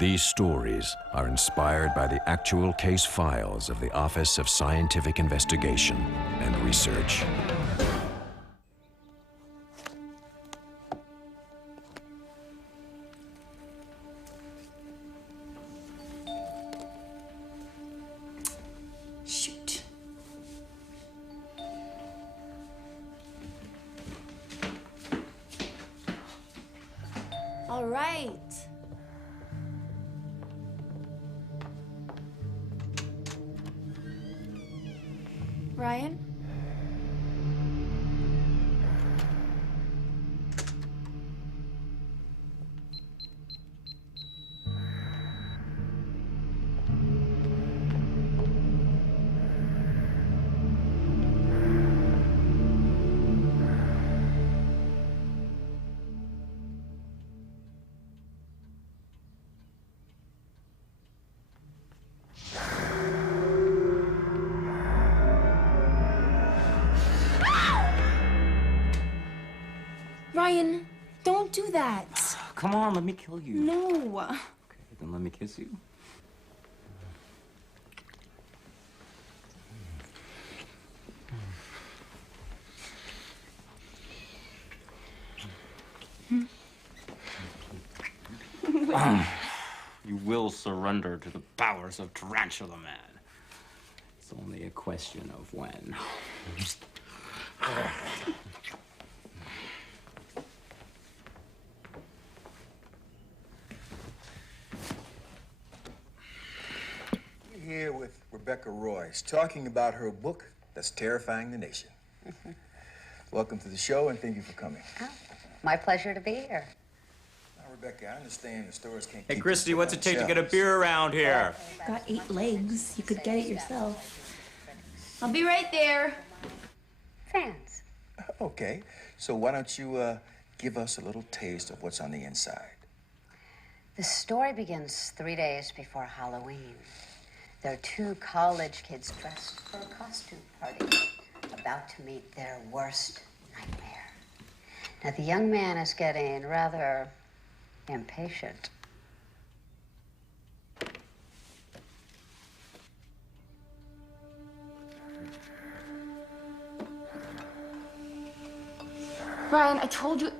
These stories are inspired by the actual case files of the Office of Scientific Investigation and Research. Shoot. All right. Ryan? Ryan, don't do that. Come on, let me kill you. No. Okay, then let me kiss you. You will surrender to the powers of Tarantula Man. It's only a question of when. Here with Rebecca Royce, talking about her book that's terrifying the nation. Welcome to the show, and thank you for coming. Oh, my pleasure to be here. Now, Rebecca, I understand the stores can't Hey, keep Christy, this book what's on it take to shelves. get a beer around here? Got 8 legs. You could get it yourself. I'll be right there. Fans. Okay, so why don't you give us a little taste of what's on the inside? The story begins 3 days before Halloween. There are 2 college kids dressed for a costume party, about to meet their worst nightmare. Now, the young man is getting rather impatient. Ryan, I told you.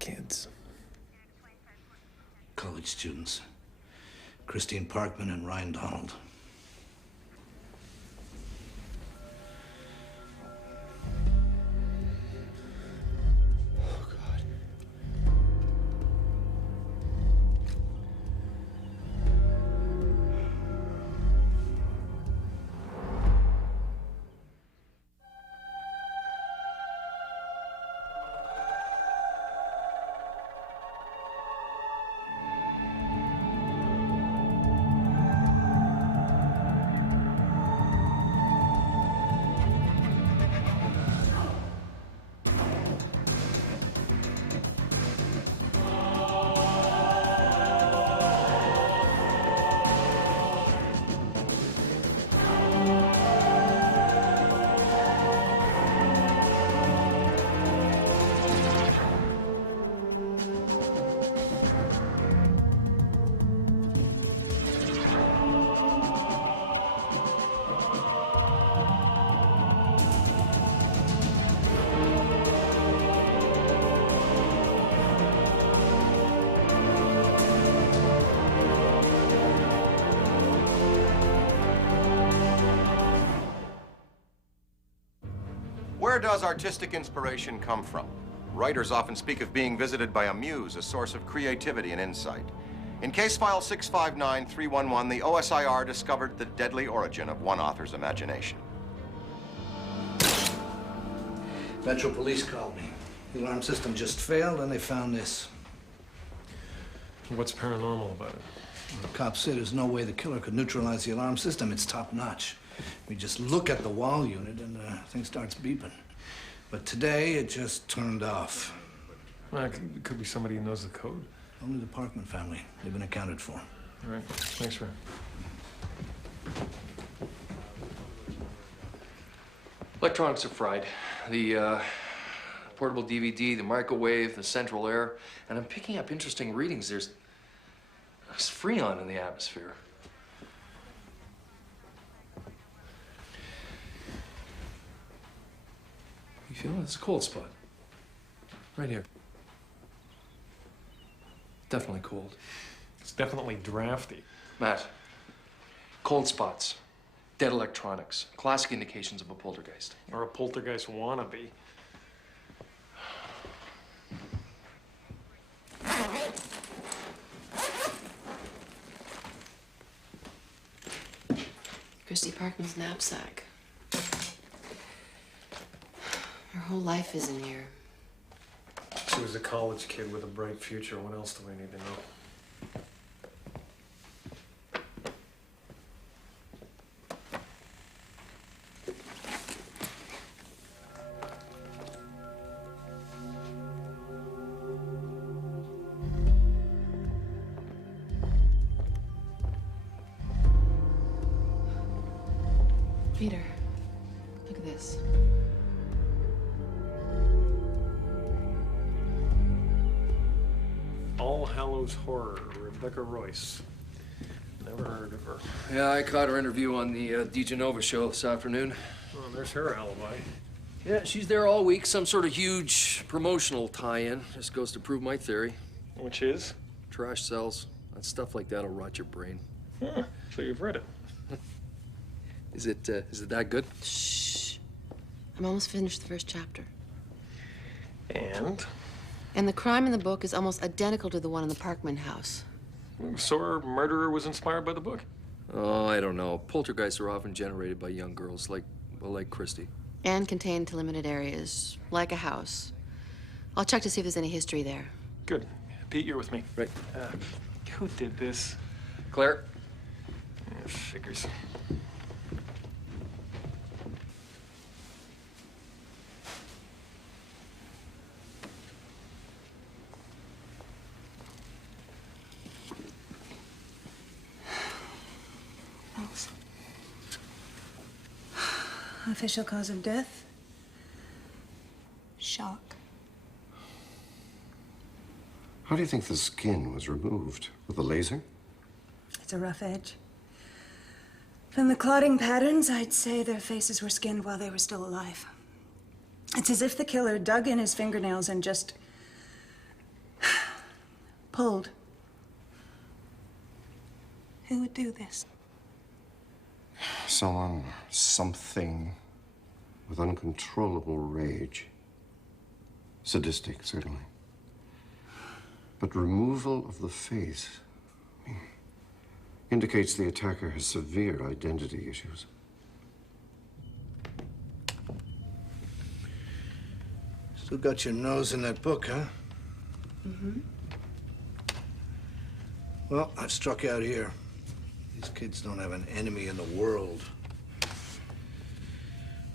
Kids. College students. Christine Parkman and Ryan Donald. Oh, God. Where does artistic inspiration come from? Writers often speak of being visited by a muse, a source of creativity and insight. In case file 659311, the OSIR discovered the deadly origin of one author's imagination. Metro Police called me. The alarm system just failed, and they found this. What's paranormal about it? The cops say there's no way the killer could neutralize the alarm system. It's top-notch. We just look at the wall unit, and the thing starts beeping. But today, it just turned off. Well, it could be somebody who knows the code. Only the Parkman family. They've been accounted for. All right. Thanks, Ray. Electronics are fried. The portable DVD, the microwave, the central air, and I'm picking up interesting readings. There's freon in the atmosphere. You feel it? It's a cold spot. Right here. Definitely cold. It's definitely drafty. Matt, cold spots, dead electronics, classic indications of a poltergeist. Or a poltergeist wannabe. Christy Parkman's knapsack. Her whole life is in here. She was a college kid with a bright future. What else do we need to know? Peter, look at this. All Hallows Horror, Rebecca Royce. Never heard of her. Yeah, I caught her interview on the DeGenova show this afternoon. Well, there's her alibi. Yeah, she's there all week. Some sort of huge promotional tie-in. Just goes to prove my theory. Which is? Trash sells. And stuff like that'll rot your brain. Huh, so you've read it. Is it that good? Shh. I'm almost finished the first chapter. And? And the crime in the book is almost identical to the one in the Parkman house. So her murderer was inspired by the book? Oh, I don't know. Poltergeists are often generated by young girls, like Christy. And contained to limited areas, like a house. I'll check to see if there's any history there. Good. Pete, you're with me. Right. Who did this? Claire? Yeah, figures. Thanks. Official cause of death? Shock. How do you think the skin was removed? With a laser? It's a rough edge. From the clotting patterns, I'd say their faces were skinned while they were still alive. It's as if the killer dug in his fingernails and just pulled. Who would do this? Someone or something with uncontrollable rage. Sadistic, certainly. But removal of the face indicates the attacker has severe identity issues. Still got your nose in that book, huh? Mm-hmm. Well, I've struck out here. These kids don't have an enemy in the world.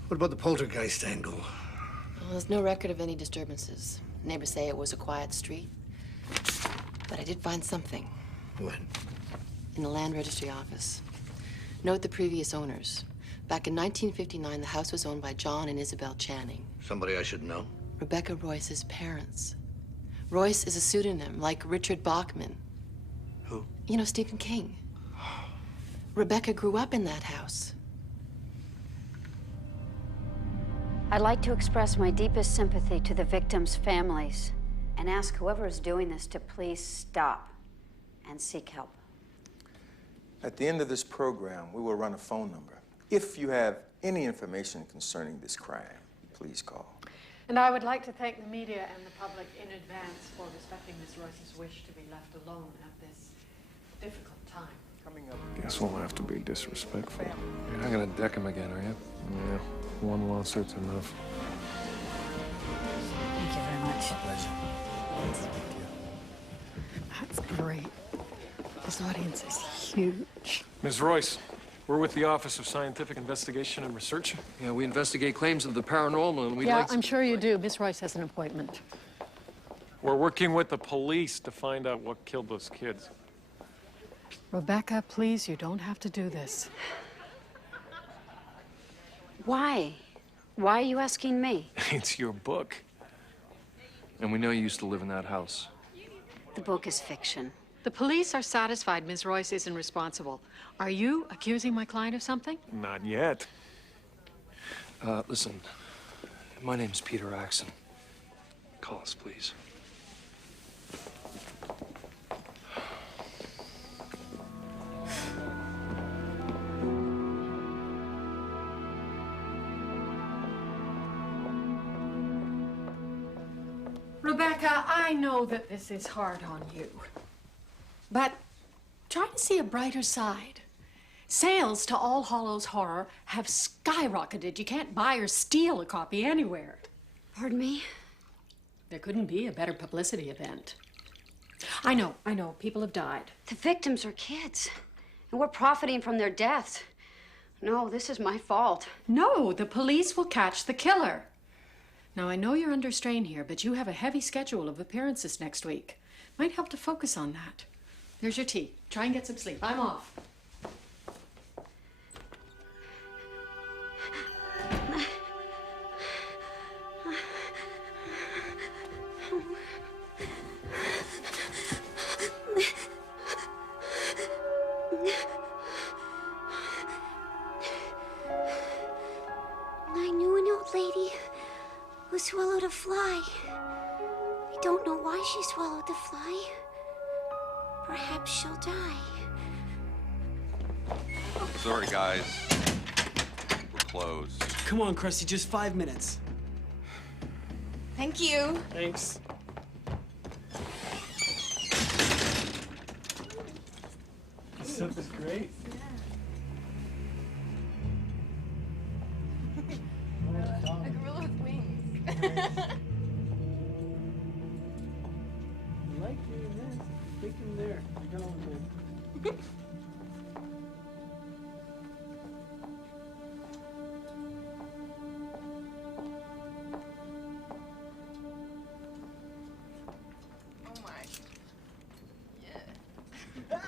What about the poltergeist angle? Well, there's no record of any disturbances. Neighbors say it was a quiet street. But I did find something. What? In the land registry office. Note the previous owners. Back in 1959, the house was owned by John and Isabel Channing. Somebody I should know? Rebecca Royce's parents. Royce is a pseudonym, like Richard Bachman. Who? You know, Stephen King. Rebecca grew up in that house. I'd like to express my deepest sympathy to the victims' families and ask whoever is doing this to please stop and seek help. At the end of this program, we will run a phone number. If you have any information concerning this crime, please call. And I would like to thank the media and the public in advance for respecting Miss Royce's wish to be left alone at this difficult time. Coming up. Guess we'll have to be disrespectful. You're not gonna deck him again, are you? Yeah, one lawsuit's enough. Thank you very much. Pleasure. That's great. This audience is huge. Ms. Royce, we're with the Office of Scientific Investigation and Research. Yeah, we investigate claims of the paranormal, and we'd Yeah, like to... I'm sure you do. Miss Royce has an appointment. We're working with the police to find out what killed those kids. Rebecca, please, you don't have to do this. Why? Why are you asking me? It's your book. And we know you used to live in that house. The book is fiction. The police are satisfied Ms. Royce isn't responsible. Are you accusing my client of something? Not yet. Listen, my name's Peter Axon. Call us, please. Rebecca, I know that this is hard on you, but try to see a brighter side. Sales to All Hallows Horror have skyrocketed. You can't buy or steal a copy anywhere. Pardon me? There couldn't be a better publicity event. I know, people have died. The victims are kids, and we're profiting from their deaths. No, this is my fault. No, the police will catch the killer. Now, I know you're under strain here, but you have a heavy schedule of appearances next week. Might help to focus on that. There's your tea. Try and get some sleep. I'm off. I knew an old lady who swallowed a fly. I don't know why she swallowed the fly. Perhaps she'll die. Sorry, guys. We're closed. Come on, Krusty, just 5 minutes. Thank you. Thanks. This stuff is great. A gorilla with wings. I like doing this. Stick him there. I got one. Oh my. Yeah. That's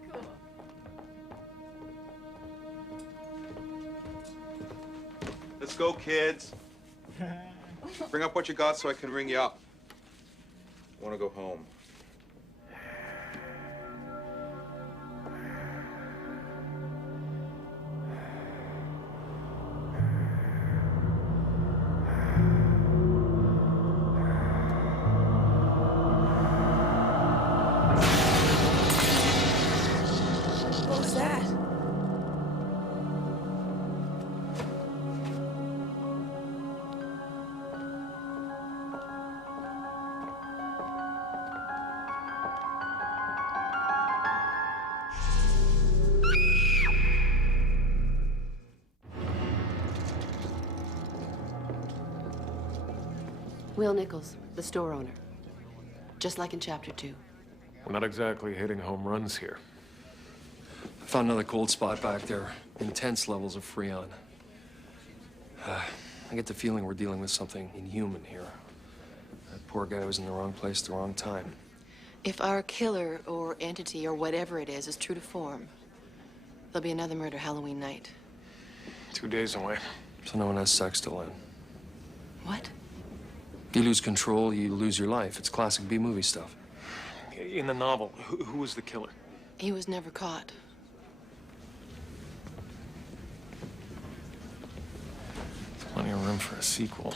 cool. Let's go, kids. Bring up what you got so I can ring you up. I want to go home. What was that? Will Nichols, the store owner. Just like in Chapter 2. We're not exactly hitting home runs here. I found another cold spot back there. Intense levels of freon. I get the feeling we're dealing with something inhuman here. That poor guy was in the wrong place at the wrong time. If our killer or entity or whatever it is true to form, there'll be another murder Halloween night. 2 days away. So no one has sex till then. What? You lose control, you lose your life. It's classic B-movie stuff. In the novel, who was the killer? He was never caught. Plenty of room for a sequel.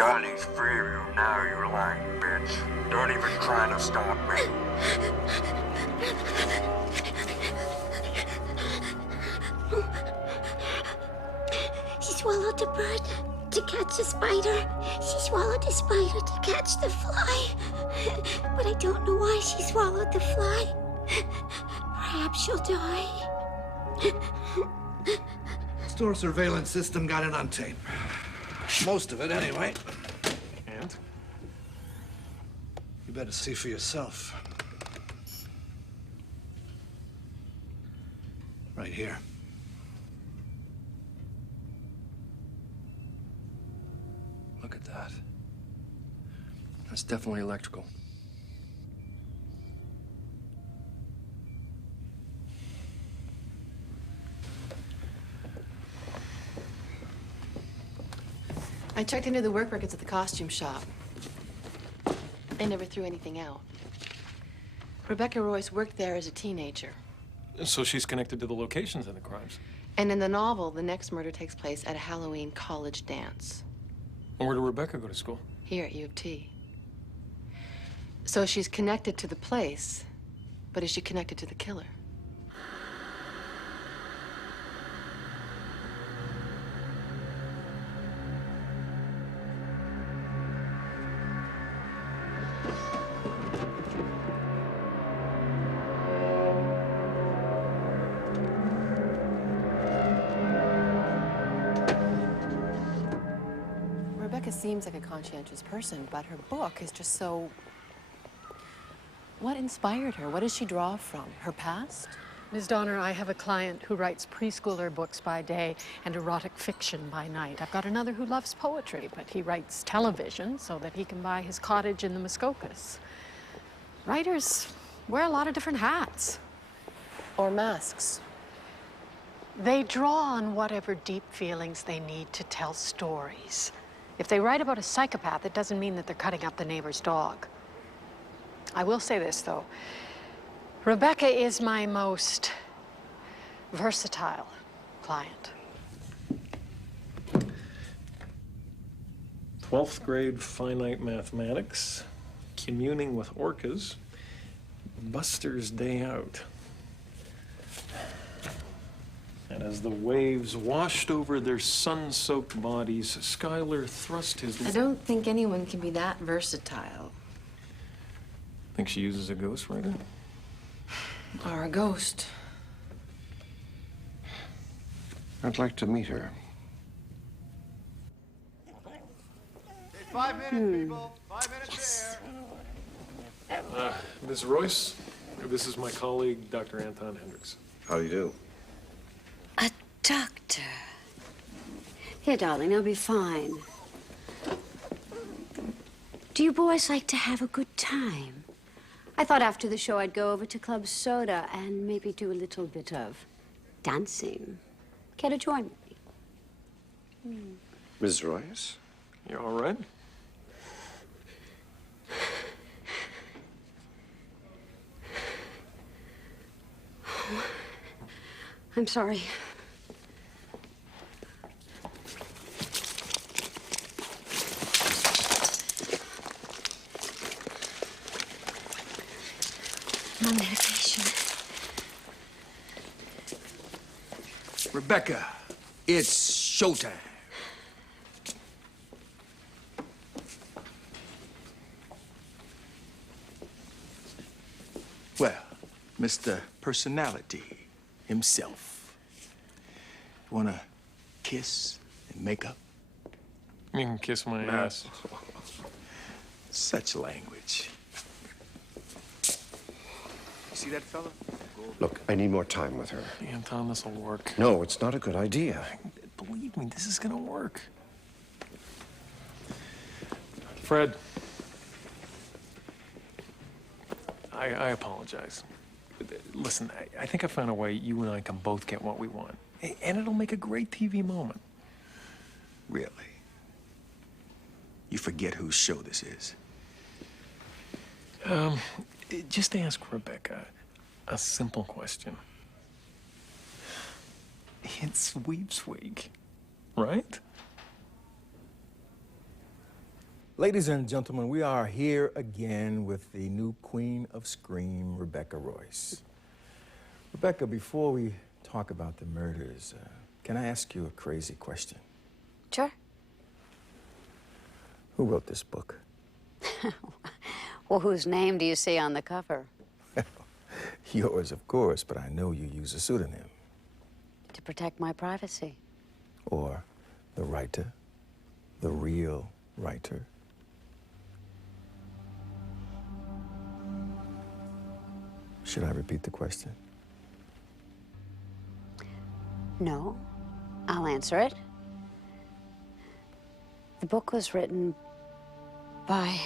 Got these free of you, now you lying bitch. Don't even try to stop me. She swallowed a bird to catch a spider. She swallowed a spider to catch the fly. But I don't know why she swallowed the fly. Perhaps she'll die. Store surveillance system got it on tape. Most of it, anyway. And? You better see for yourself. Right here. Look at that. That's definitely electrical. I checked into the work records at the costume shop. They never threw anything out. Rebecca Royce worked there as a teenager. So she's connected to the locations of the crimes. And in the novel, the next murder takes place at a Halloween college dance. Where did Rebecca go to school? Here at U of T. So she's connected to the place, but is she connected to the killer? Rebecca seems like a conscientious person, but her book is just so... What inspired her? What does she draw from? Her past? Ms. Donner, I have a client who writes preschooler books by day and erotic fiction by night. I've got another who loves poetry, but he writes television so that he can buy his cottage in the Muskokas. Writers wear a lot of different hats. Or masks. They draw on whatever deep feelings they need to tell stories. If they write about a psychopath, it doesn't mean that they're cutting up the neighbor's dog. I will say this, though. Rebecca is my most versatile client. 12th grade finite mathematics, communing with orcas, Buster's Day Out. And as the waves washed over their sun-soaked bodies, Skylar thrust his... I don't think anyone can be that versatile. Think she uses a ghostwriter? Or a ghost. I'd like to meet her. 5 minutes, people. 5 minutes there. Ms. Royce, this is my colleague, Dr. Anton Hendricks. How do you do? A doctor. Here, darling, I'll be fine. Do you boys like to have a good time? I thought after the show I'd go over to Club Soda and maybe do a little bit of dancing. Care to join me? Ms. Royce? You all right? I'm sorry. My medication. Rebecca, it's showtime. Well, Mr. Personality himself. Wanna kiss and make up? You can kiss my ass. Such language. You see that fella? Look, I need more time with her. Anton, this'll work. No, it's not a good idea. Believe me, this is gonna work. Fred. I apologize. Listen, I think I found a way you and I can both get what we want. And it'll make a great TV moment. Really? You forget whose show this is? Just ask Rebecca a simple question. It's sweeps week, right? Ladies and gentlemen, we are here again with the new Queen of Scream, Rebecca Royce. Rebecca, before we talk about the murders, can I ask you a crazy question? Sure. Who wrote this book? Well, whose name do you see on the cover? Yours, of course, but I know you use a pseudonym. To protect my privacy. Or the writer, the real writer. Should I repeat the question? No, I'll answer it. The book was written by...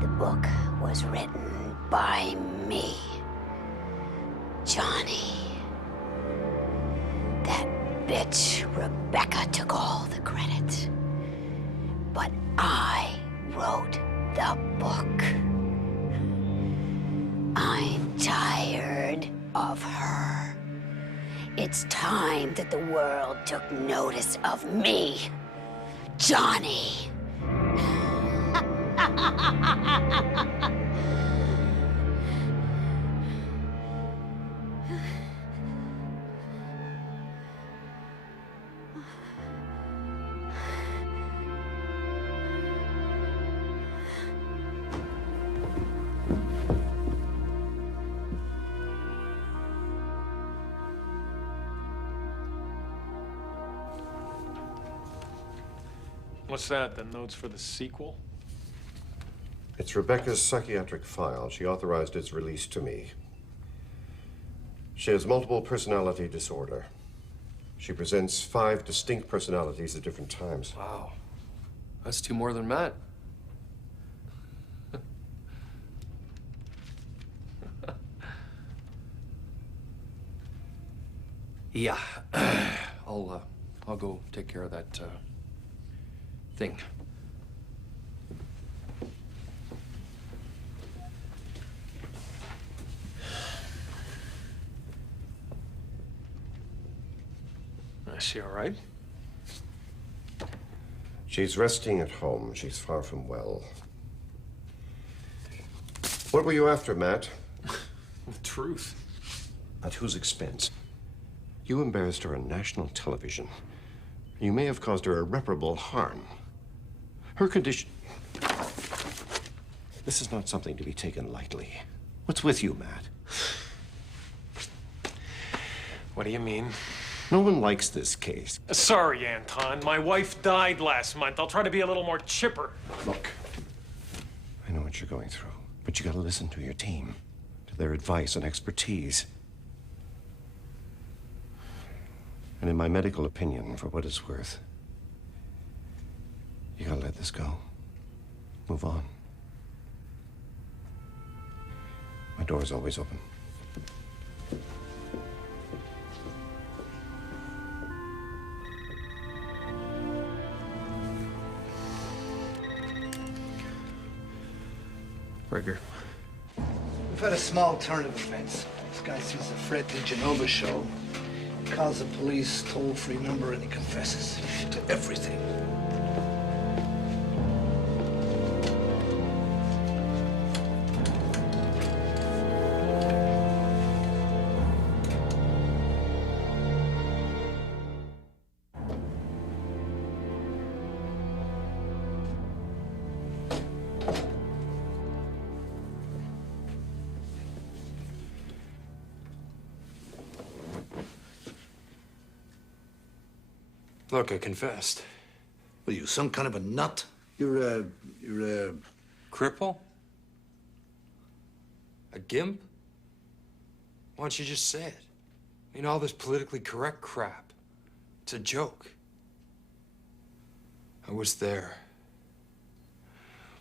The book was written by me, Johnny. That bitch Rebecca took all the credit. But I wrote the book. I'm tired of her. It's time that the world took notice of me, Johnny. What's that, the notes for the sequel? It's Rebecca's psychiatric file. She authorized its release to me. She has multiple personality disorder. She presents 5 distinct personalities at different times. Wow. That's 2 more than Matt. Yeah. I'll go take care of that, thing. Is she all right? She's resting at home. She's far from well. What were you after, Matt? The truth. At whose expense? You embarrassed her on national television. You may have caused her irreparable harm. Her condition... This is not something to be taken lightly. What's with you, Matt? What do you mean? No one likes this case. Sorry, Anton. My wife died last month. I'll try to be a little more chipper. Look, I know what you're going through, but you gotta listen to your team, to their advice and expertise. And in my medical opinion, for what it's worth, you gotta let this go. Move on. My door's always open. Rigger. We've had a small turn of events. This guy sees the Fred DeGenova show. He calls the police toll-free number and he confesses to everything. Look, I confessed. What are you, some kind of a nut? You're a... Cripple? A gimp? Why don't you just say it? You know, all this politically correct crap. It's a joke. I was there.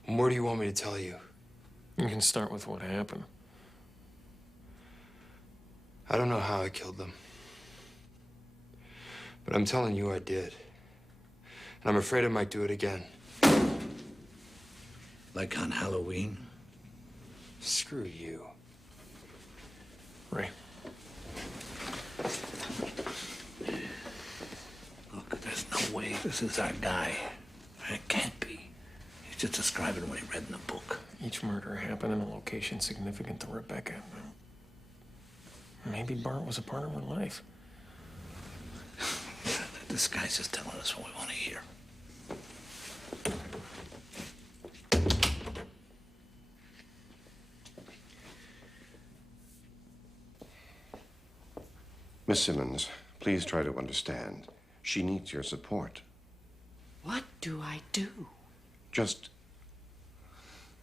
More do you want me to tell you? You can start with what happened. I don't know how I killed them. But I'm telling you I did. And I'm afraid I might do it again. Like on Halloween? Screw you. Ray. Look, there's no way this is our guy. It can't be. He's just describing what he read in the book. Each murder happened in a location significant to Rebecca. Maybe Bart was a part of her life. This guy's just telling us what we want to hear. Miss Simmons, please try to understand. She needs your support. What do I do? Just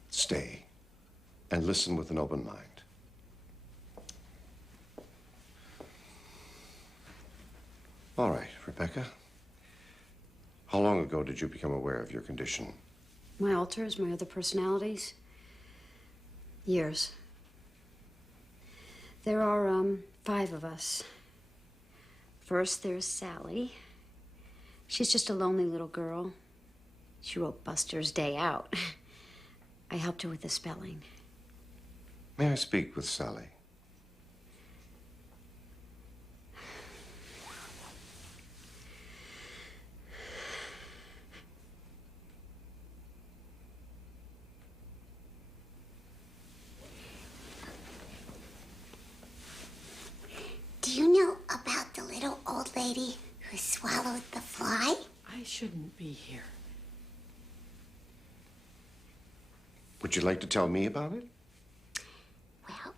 stay and listen with an open mind. All right, Rebecca. How long ago did you become aware of your condition? My alters, my other personalities? Years. There are, 5 of us. First, there's Sally. She's just a lonely little girl. She wrote Buster's Day Out. I helped her with the spelling. May I speak with Sally? Do you know about the little old lady who swallowed the fly? I shouldn't be here. Would you like to tell me about it? Well,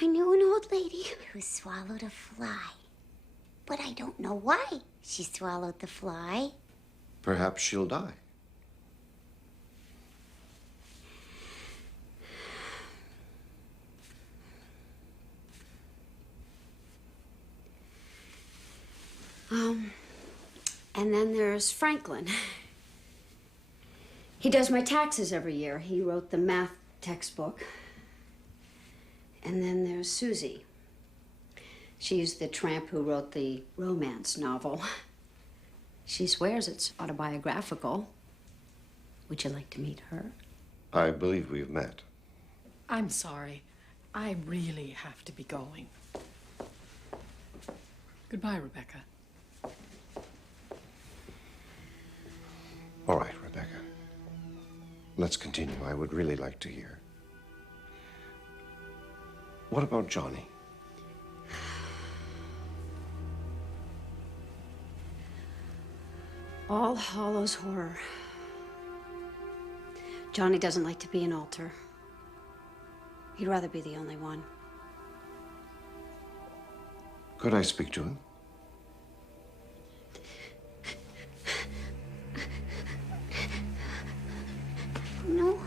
I knew an old lady who swallowed a fly. But I don't know why she swallowed the fly. Perhaps she'll die. And then there's Franklin. He does my taxes every year. He wrote the math textbook. And then there's Susie. She's the tramp who wrote the romance novel. She swears it's autobiographical. Would you like to meet her? I believe we've met. I'm sorry. I really have to be going. Goodbye, Rebecca. All right, Rebecca. Let's continue. I would really like to hear. What about Johnny? All Hallows horror. Johnny doesn't like to be an altar. He'd rather be the only one. Could I speak to him? No.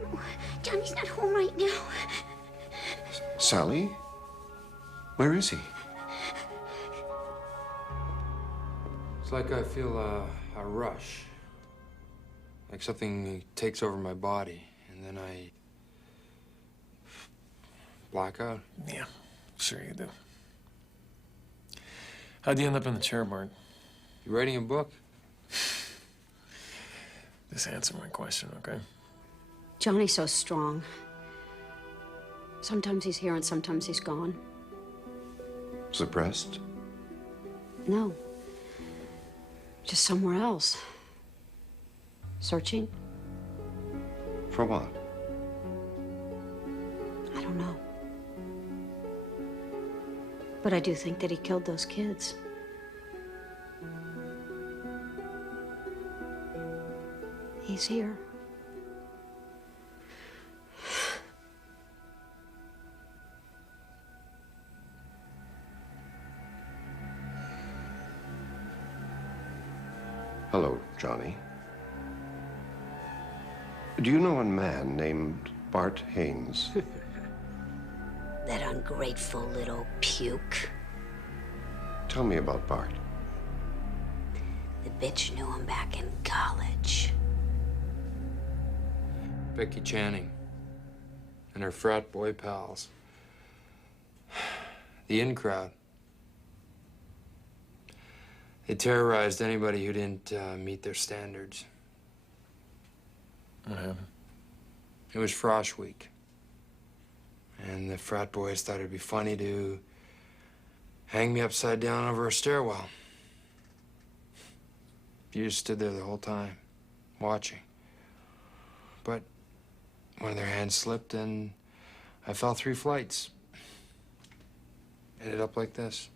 No. Johnny's not home right now. Sally? Where is he? It's like I feel a rush. Like something takes over my body, and then I black out. Yeah, sure you do. How'd you end up in the chair, Bart? You writing a book? Just answer my question, okay? Johnny's so strong. Sometimes he's here and sometimes he's gone. Suppressed? No. Just somewhere else. Searching? For what? I don't know. But I do think that he killed those kids. He's here. Hello, Johnny. Do you know a man named Bart Haynes? That ungrateful little puke. Tell me about Bart. The bitch knew him back in college. Becky Channing and her frat boy pals. The in crowd. They terrorized anybody who didn't meet their standards. What happened? It was Frosh Week. And the frat boys thought it'd be funny to hang me upside down over a stairwell. You just stood there the whole time, watching. But one of their hands slipped and I fell 3 flights. Ended up like this.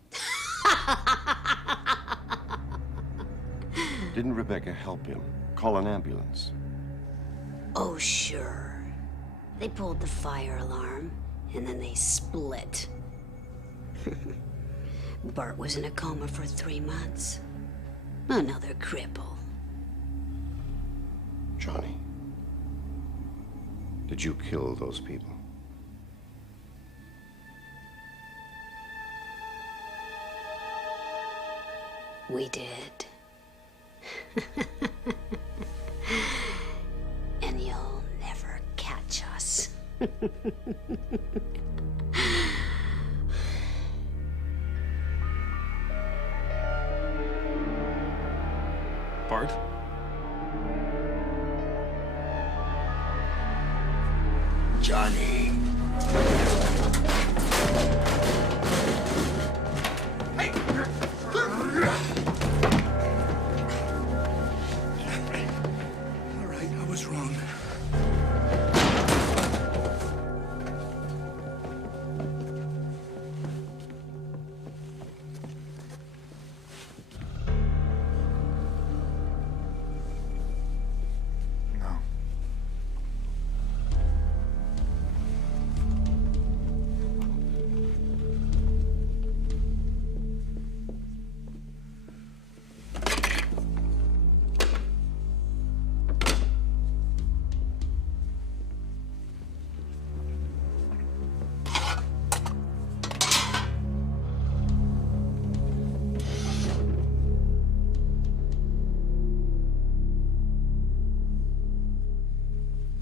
Didn't Rebecca help him? Call an ambulance? Oh, sure. They pulled the fire alarm, and then they split. Bart was in a coma for 3 months. Another cripple. Johnny, did you kill those people? We did. And you'll never catch us. Bart? Johnny. All right, I was wrong.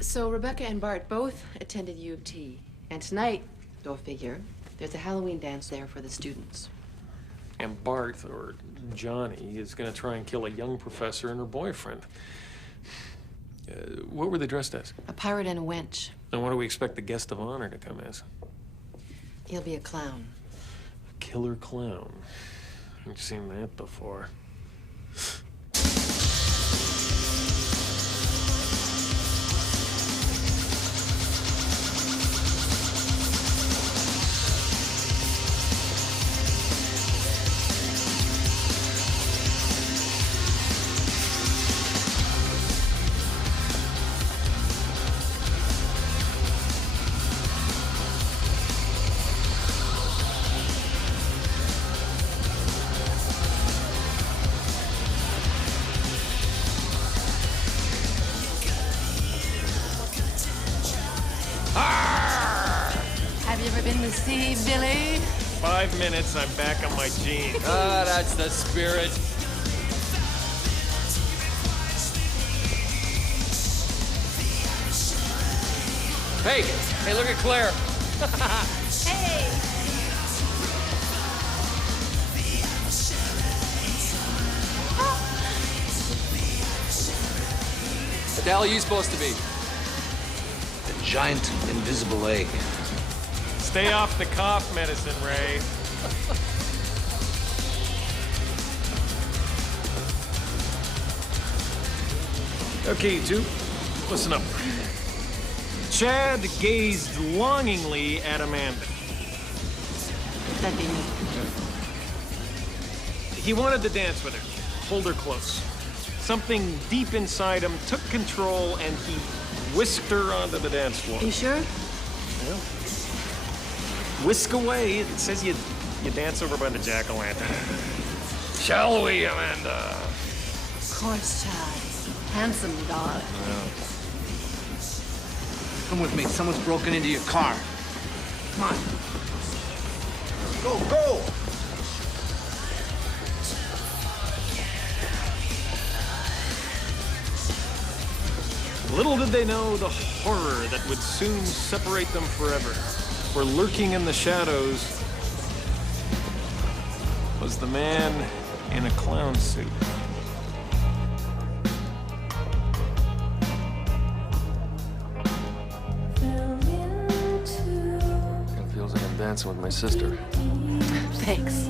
So Rebecca and Bart both attended U of T. And tonight, go figure, there's a Halloween dance there for the students. And Bart, or Johnny, is going to try and kill a young professor and her boyfriend. What were they dressed as? A pirate and a wench. And what do we expect the guest of honor to come as? He'll be a clown. A killer clown. I've seen that before. Have you ever been to sea, Billy? 5 minutes, I'm back on my jeans. Ah, that's the spirit. Hey, look at Claire. Hey! What the hell are you supposed to be? The giant invisible egg. Stay off the cough medicine, Ray. Okay, you two, listen up. Chad gazed longingly at Amanda. That'd be me. He wanted to dance with her, hold her close. Something deep inside him took control and he whisked her onto the dance floor. You sure? Yeah. Whisk away. It says you dance over by the jack-o'-lantern. Shall we, Amanda? Of course, Chad. Handsome dog. Come with me. Someone's broken into your car. Come on. Go, go! Little did they know the horror that would soon separate them forever. For lurking in the shadows was the man in a clown suit. Fell into dancing with my sister. Thanks.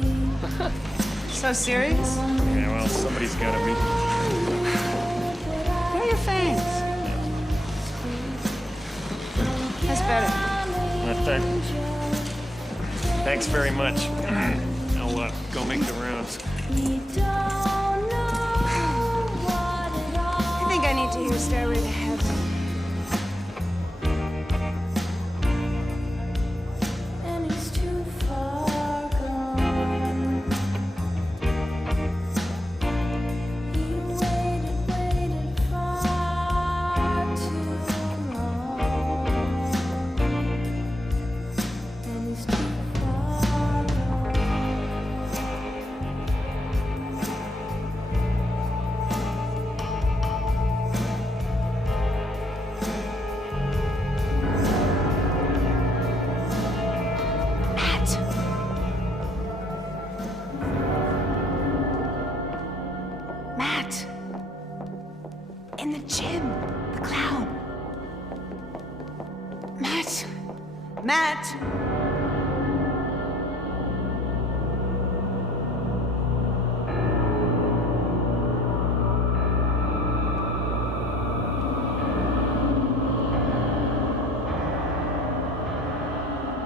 So serious? Yeah, well, somebody's gotta be. Where are your fangs? That's better. Thanks very much. I'll go make the rounds. I think I need to hear Stairway to Heaven. Matt! In the gym, the clown. Matt! Matt!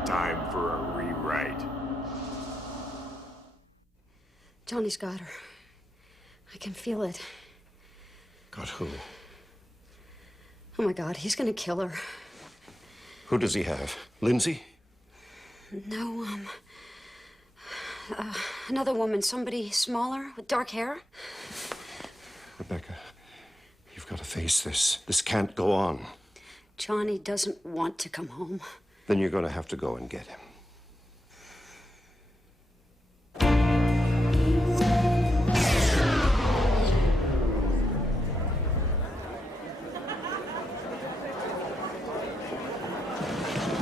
Time for a rewrite. Johnny's got her. I can feel it. Got who? Oh my God, he's gonna kill her. Who does he have? Lindsay? No, another woman, somebody smaller with dark hair. Rebecca, you've got to face this. This can't go on. Johnny doesn't want to come home. Then you're going to have to go and get him.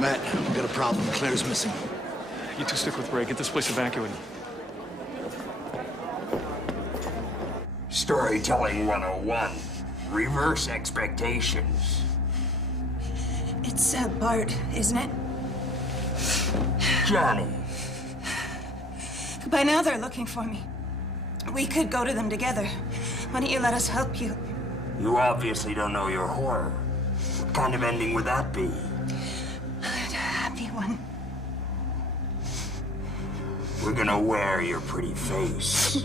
Matt, we got a problem. Claire's missing. You two stick with Ray. Get this place evacuated. Storytelling 101. Reverse expectations. It's Bart, isn't it? Johnny. By now they're looking for me. We could go to them together. Why don't you let us help you? You obviously don't know your horror. What kind of ending would that be? A happy one. We're gonna wear your pretty face.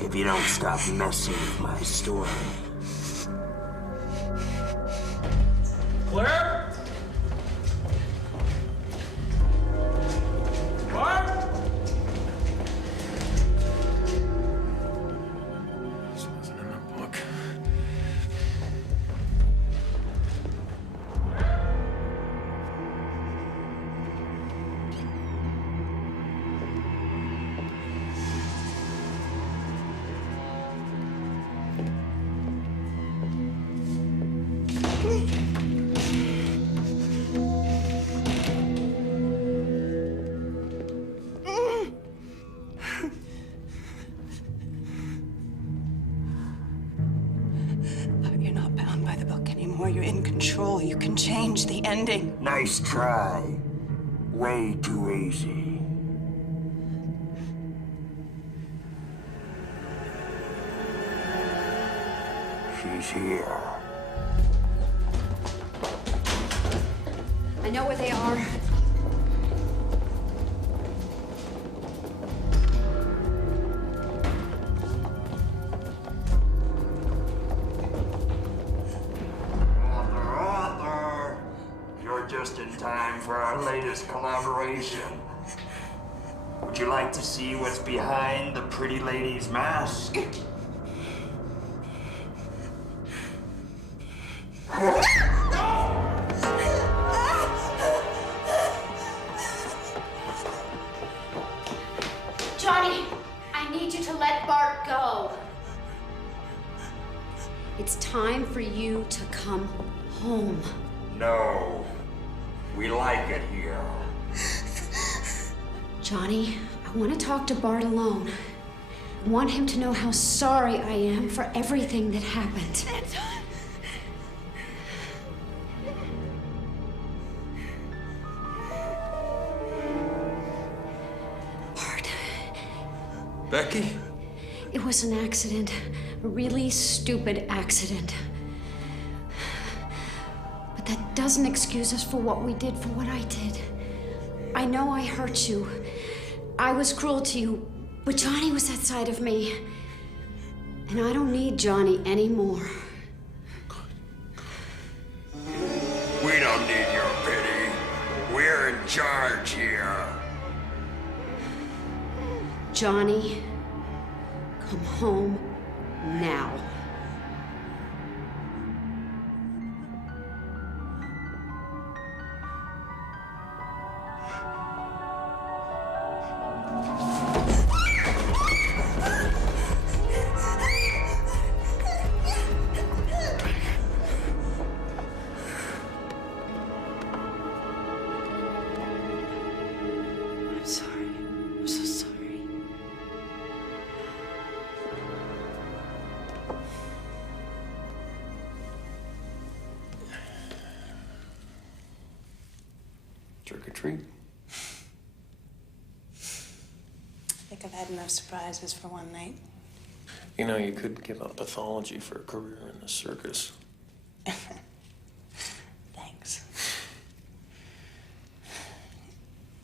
If you don't stop messing with my story. Claire? What? This wasn't in the book. But you're not bound by the book anymore. You're in control. You can change the ending. Nice try. Way too easy. She's here. I know where they are. Arthur, you're just in time for our latest collaboration. Would you like to see what's behind the pretty lady's mask? Johnny, I need you to let Bart go. It's time for you to come home. No. We like it here. Johnny, I want to talk to Bart alone. I want him to know how sorry I am for everything that happened. It was an accident, a really stupid accident. But that doesn't excuse us for what we did, for what I did. I know I hurt you. I was cruel to you, but Johnny was that side of me. And I don't need Johnny anymore. We don't need your pity. We're in charge here. Johnny, come home now. I'm sorry. I'm so sorry. Trick or treat. I think I've had enough surprises for one night. You know, you could give up pathology for a career in the circus. Thanks.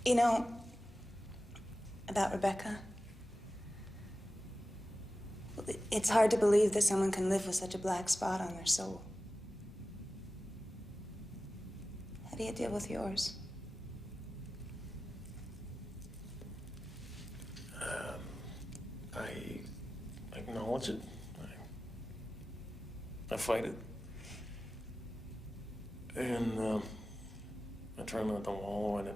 You know, about Rebecca, it's hard to believe that someone can live with such a black spot on their soul. How do you deal with yours? I acknowledge it. I fight it. And I try not to wallow in it.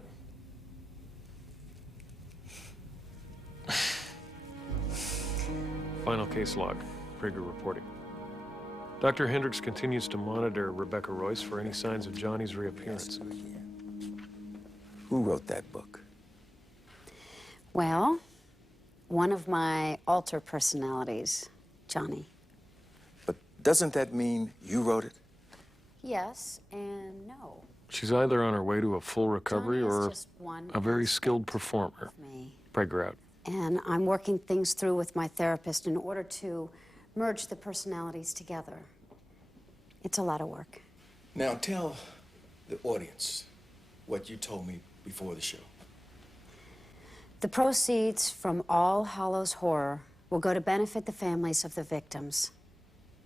Final case log. Prager reporting. Dr. Hendricks continues to monitor Rebecca Royce for any signs of Johnny's reappearance. Who wrote that book? Well, one of my alter personalities, Johnny. But doesn't that mean you wrote it? Yes and no. She's either on her way to a full recovery Johnny is or just one a very skilled performer. me. Prager out. And I'm working things through with my therapist in order to merge the personalities together. It's a lot of work. Now tell the audience what you told me before the show. The proceeds from All Hallows Horror will go to benefit the families of the victims.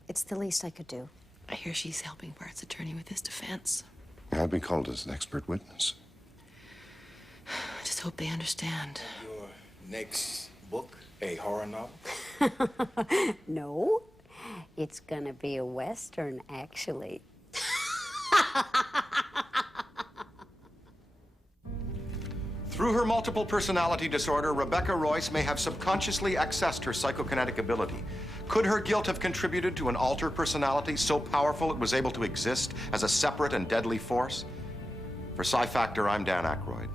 It's the least I could do. I hear she's helping Bart's attorney with his defense. I'll be called as an expert witness. I just hope they understand. Your next book, a horror novel? No, it's gonna be a Western, actually. Through her multiple personality disorder, Rebecca Royce may have subconsciously accessed her psychokinetic ability. Could her guilt have contributed to an alter personality so powerful it was able to exist as a separate and deadly force? For Sci Factor, I'm Dan Aykroyd.